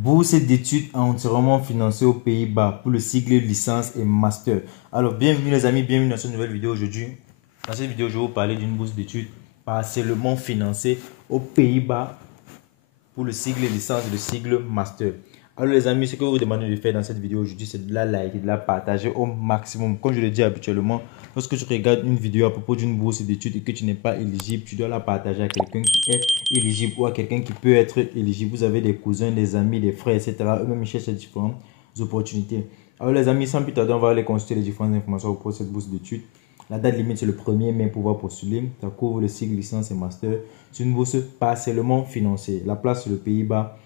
Bourse d'études entièrement financée aux Pays-Bas pour le cycle licence et master. Alors, bienvenue les amis, bienvenue dans cette nouvelle vidéo aujourd'hui. Dans cette vidéo, je vais vous parler d'une bourse d'études partiellement financée aux Pays-Bas pour le cycle licence et le cycle master. Alors les amis, ce que vous demandez de faire dans cette vidéo aujourd'hui, c'est de la liker, de la partager au maximum. Comme je le dis habituellement, lorsque tu regardes une vidéo à propos d'une bourse d'études et que tu n'es pas éligible, tu dois la partager à quelqu'un qui est éligible ou à quelqu'un qui peut être éligible. Vous avez des cousins, des amis, des frères, etc. Eux-mêmes cherchent différentes opportunités. Alors les amis, sans plus tarder, on va aller consulter les différentes informations pour cette bourse d'études. La date limite, c'est le 1er mai pour pouvoir postuler. Ça couvre le cycle licence et master. C'est une bourse partiellement financée. La place, c'est le Pays-Bas.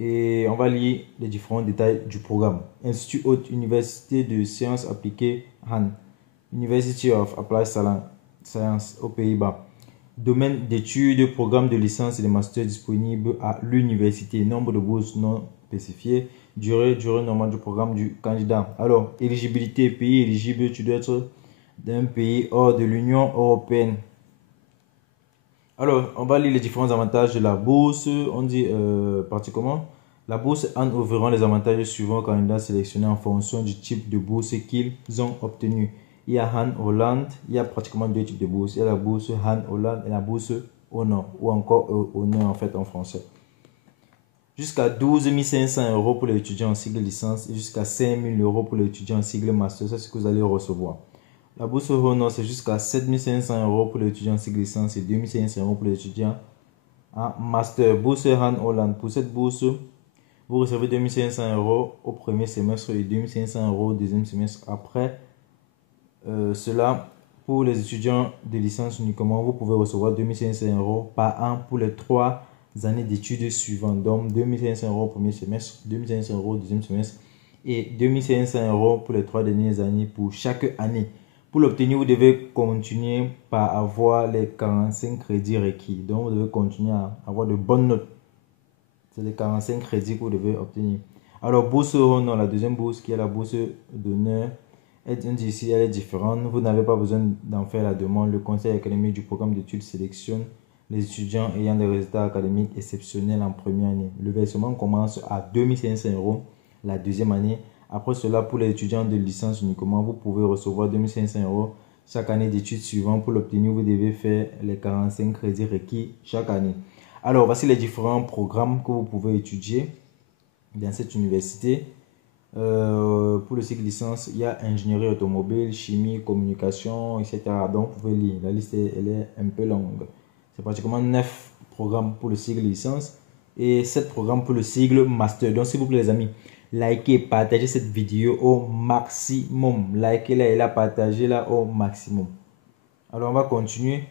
Et on va lire les différents détails du programme. Institut Haute Université de Sciences Appliquées Han, University of Applied Science aux Pays-Bas. Domaine d'études, programme de licence et de master disponible à l'université. Nombre de bourses non spécifiées. Durée normale du programme du candidat. Alors, éligibilité, pays éligible, tu dois être d'un pays hors de l'Union européenne. Alors, on va lire les différents avantages de la bourse. On dit partie comment? La bourse en ouvrant les avantages suivants aux candidats sélectionnés en fonction du type de bourse qu'ils ont obtenu. Il y a Han Holland, il y a pratiquement deux types de bourses. Il y a la bourse Han Holland et la bourse Honor, ou encore Honor en fait en français. Jusqu'à 12 500 euros pour les étudiants en cycle licence et jusqu'à 5 000 euros pour les étudiants en cycle master. C'est ce que vous allez recevoir. La bourse Honor, c'est jusqu'à 7 500 euros pour les étudiants en cycle licence et 2 500 euros pour les étudiants en master. Bourse Han Holland. Pour cette bourse, vous recevez 2 500 euros au premier semestre et 2 500 euros au deuxième semestre. Après cela, pour les étudiants de licence uniquement, vous pouvez recevoir 2 500 euros par an pour les 3 années d'études suivantes. Donc, 2 500 euros au premier semestre, 2 500 euros au deuxième semestre et 2 500 euros pour les 3 dernières années pour chaque année. Pour l'obtenir, vous devez continuer par avoir les 45 crédits requis. Donc, vous devez continuer à avoir de bonnes notes. C'est les 45 crédits que vous devez obtenir. Alors, bourse Honor, la deuxième bourse qui est la bourse d'honneur, ici, elle est différente. Vous n'avez pas besoin d'en faire la demande. Le conseil académique du programme d'études sélectionne les étudiants ayant des résultats académiques exceptionnels en première année. Le versement commence à 2 500 euros la deuxième année. Après cela, pour les étudiants de licence uniquement, vous pouvez recevoir 2 500 euros chaque année d'études suivantes. Pour l'obtenir, vous devez faire les 45 crédits requis chaque année. Alors, voici les différents programmes que vous pouvez étudier dans cette université. Pour le cycle licence, il y a ingénierie automobile, chimie, communication, etc. Donc, vous pouvez lire. La liste elle est un peu longue. C'est pratiquement 9 programmes pour le cycle licence et 7 programmes pour le cycle master. Donc, s'il vous plaît, les amis, likez, partagez cette vidéo au maximum. Likez-la et la partagez-la au maximum. Alors, on va continuer.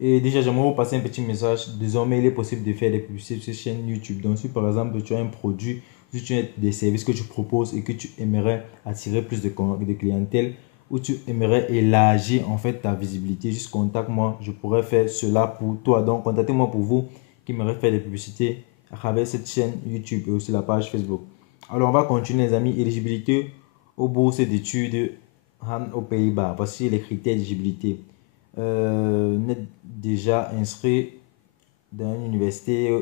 Et déjà, j'aimerais vous passer un petit message. Désormais, il est possible de faire des publicités sur cette chaîne YouTube. Donc, si par exemple, tu as un produit, si tu as des services que tu proposes et que tu aimerais attirer plus de clientèle ou tu aimerais élargir en fait ta visibilité, juste contacte-moi. Je pourrais faire cela pour toi. Donc, contactez-moi pour vous qui aimeraient faire des publicités à travers cette chaîne YouTube et aussi la page Facebook. Alors, on va continuer, les amis. Éligibilité aux bourses d'études aux Pays-Bas. Voici les critères d'éligibilité. N'être déjà inscrit dans une université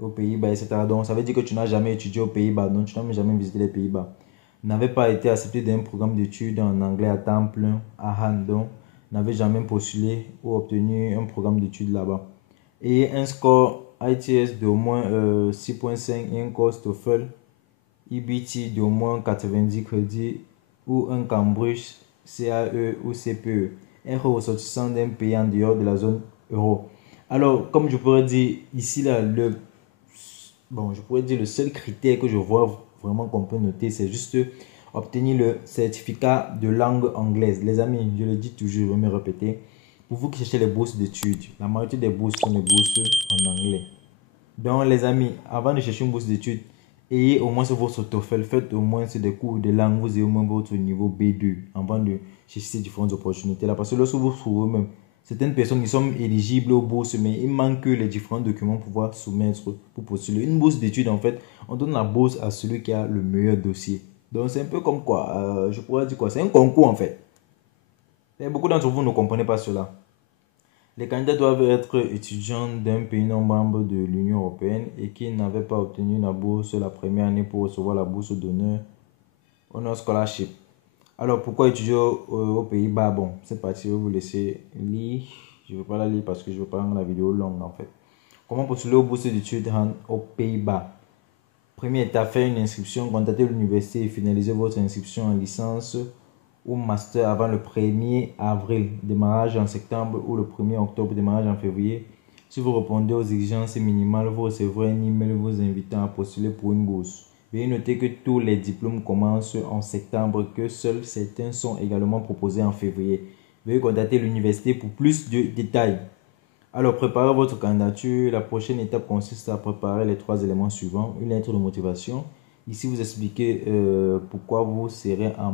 aux Pays-Bas, etc. Donc, ça veut dire que tu n'as jamais étudié aux Pays-Bas, donc tu n'as jamais visité les Pays-Bas. N'avait pas été accepté dans un programme d'études en anglais à temps plein à Han, donc n'avait jamais postulé ou obtenu un programme d'études là-bas. Et un score ITS d'au moins 6.5 et un cours TOEFL EBT d'au moins 90 crédits ou un Cambridge CAE ou CPE. Un ressortissant d'un pays en dehors de la zone euro. Alors, comme je pourrais dire ici, là, je pourrais dire le seul critère que je vois vraiment qu'on peut noter, c'est juste obtenir le certificat de langue anglaise. Les amis, je le dis toujours, je vais me répéter. Pour vous qui cherchez les bourses d'études, la majorité des bourses sont des bourses en anglais. Donc, les amis, avant de chercher une bourse d'études, ayez au moins votre TOEFL, faites au moins des cours de langue, vous ayez au moins votre niveau B2 avant de chercher ces différentes opportunités là. Parce que lorsque vous trouvez même certaines personnes qui sont éligibles aux bourses, mais il manque les différents documents pour pouvoir soumettre pour postuler. Une bourse d'études, en fait, on donne la bourse à celui qui a le meilleur dossier. Donc, c'est un peu comme quoi, je pourrais dire quoi, c'est un concours en fait. Et beaucoup d'entre vous ne comprenez pas cela. Les candidats doivent être étudiants d'un pays non membre de l'Union européenne et qui n'avaient pas obtenu la bourse la première année pour recevoir la bourse d'honneur Honor Scholarship. Alors, pourquoi étudier aux Pays-Bas? Bon, c'est parti, je vais vous laisser lire. Je ne vais pas la lire parce que je ne veux pas rendre la vidéo longue en fait. Comment postuler aux bourses d'études aux Pays-Bas? Première étape, faire une inscription, contactez l'université et finalisez votre inscription en licence ou master avant le 1er avril, démarrage en septembre, ou le 1er octobre, démarrage en février. Si vous répondez aux exigences minimales, vous recevrez un email vous invitant à postuler pour une bourse. Veuillez noter que tous les diplômes commencent en septembre, que seuls certains sont également proposés en février. Veuillez contacter l'université pour plus de détails. Alors, préparez votre candidature. La prochaine étape consiste à préparer les 3 éléments suivants. Une lettre de motivation. Ici, vous expliquez pourquoi vous serez un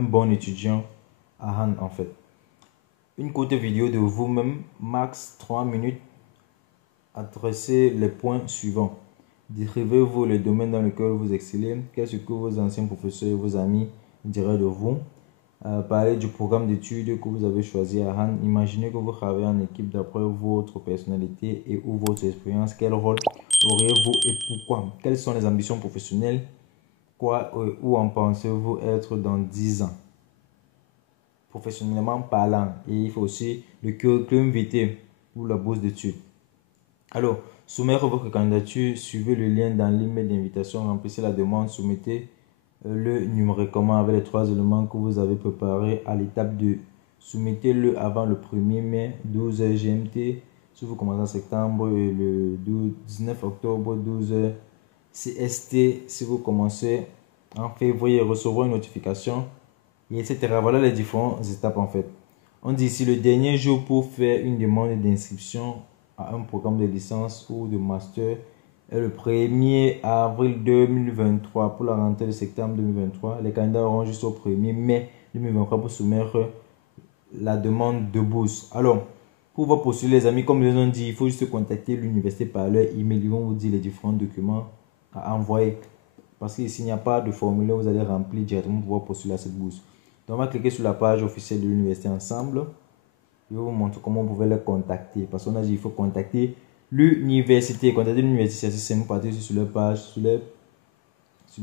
bon étudiant à Han en fait. Une courte vidéo de vous-même, max 3 minutes. Adressez les points suivants. Décrivez-vous le domaine dans lequel vous excellez. Qu'est-ce que vos anciens professeurs et vos amis diraient de vous? Parlez du programme d'études que vous avez choisi à Han. Imaginez que vous travaillez en équipe d'après votre personnalité et ou votre expérience. Quel rôle auriez-vous et pourquoi? Quelles sont les ambitions professionnelles? Où en pensez-vous être dans 10 ans? Professionnellement parlant. Et il faut aussi le curriculum vitae ou la bourse d'études. Alors, soumettre votre candidature. Suivez le lien dans l'email d'invitation. Remplissez la demande. Soumettez le numéro commun avec les 3 éléments que vous avez préparés à l'étape 2. Soumettez-le avant le 1er mai, 12h GMT. Si vous commencez en septembre, le 19 octobre, 12h CST. Si vous commencez en février, recevrez une notification, et etc. Voilà les différentes étapes en fait. On dit ici le dernier jour pour faire une demande d'inscription à un programme de licence ou de master est le 1er avril 2023 pour la rentrée de septembre 2023. Les candidats auront jusqu'au 1er mai 2023 pour soumettre la demande de bourse. Alors, pour vous postuler les amis, comme je vous ai dit, il faut juste contacter l'université par leur email. Ils vont vous dire les différents documents à envoyer. Parce qu'ici, il n'y a pas de formulaire, vous allez remplir directement pour pouvoir postuler à cette bourse. Donc, on va cliquer sur la page officielle de l'université ensemble. Je vais vous montrer comment vous pouvez les contacter. Parce qu'on a dit qu'il faut contacter l'université. Contacter l'université, c'est simple. Partez sur leur page. Sur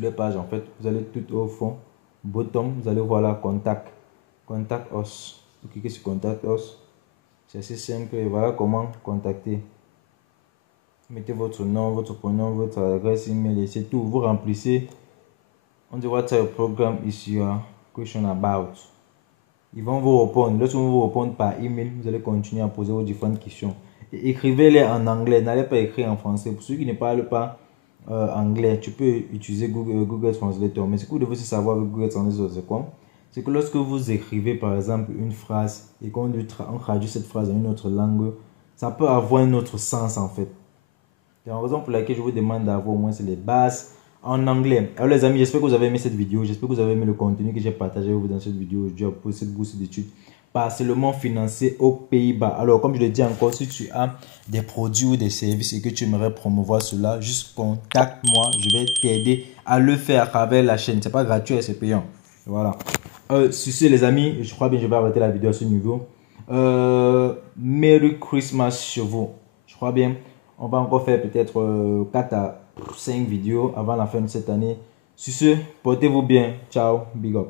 leur page, en fait, vous allez tout au fond, bottom, vous allez voir là, contact. Contact us. Vous cliquez sur contact us. C'est assez simple. Et voilà comment contacter. Mettez votre nom, votre prénom, votre adresse email et c'est tout. Vous remplissez. On dit what type of program is your question about. Ils vont vous répondre. Lorsqu'ils vont vous répondre par email, vous allez continuer à poser vos différentes questions. Et écrivez-les en anglais. N'allez pas écrire en français. Pour ceux qui ne parlent pas anglais, tu peux utiliser Google Translator. Mais ce que vous devez savoir avec Google Translator, c'est quoi? C'est que lorsque vous écrivez par exemple une phrase et qu'on traduit cette phrase dans une autre langue, ça peut avoir un autre sens en fait. C'est la raison pour laquelle je vous demande d'avoir au moins les bases en anglais. Alors les amis, j'espère que vous avez aimé cette vidéo. J'espère que vous avez aimé le contenu que j'ai partagé avec vous dans cette vidéo aujourd'hui pour cette bourse d'études partiellement financée aux Pays-Bas. Alors comme je le dis encore, si tu as des produits ou des services et que tu aimerais promouvoir cela, juste contacte-moi. Je vais t'aider à le faire à travers la chaîne. C'est pas gratuit, c'est payant. Voilà. Sur ce les amis, je crois bien que je vais arrêter la vidéo à ce niveau. Merry Christmas chez vous. Je crois bien. On va encore faire peut-être 4 à 5 vidéos avant la fin de cette année. Sur ce, portez-vous bien. Ciao, big up.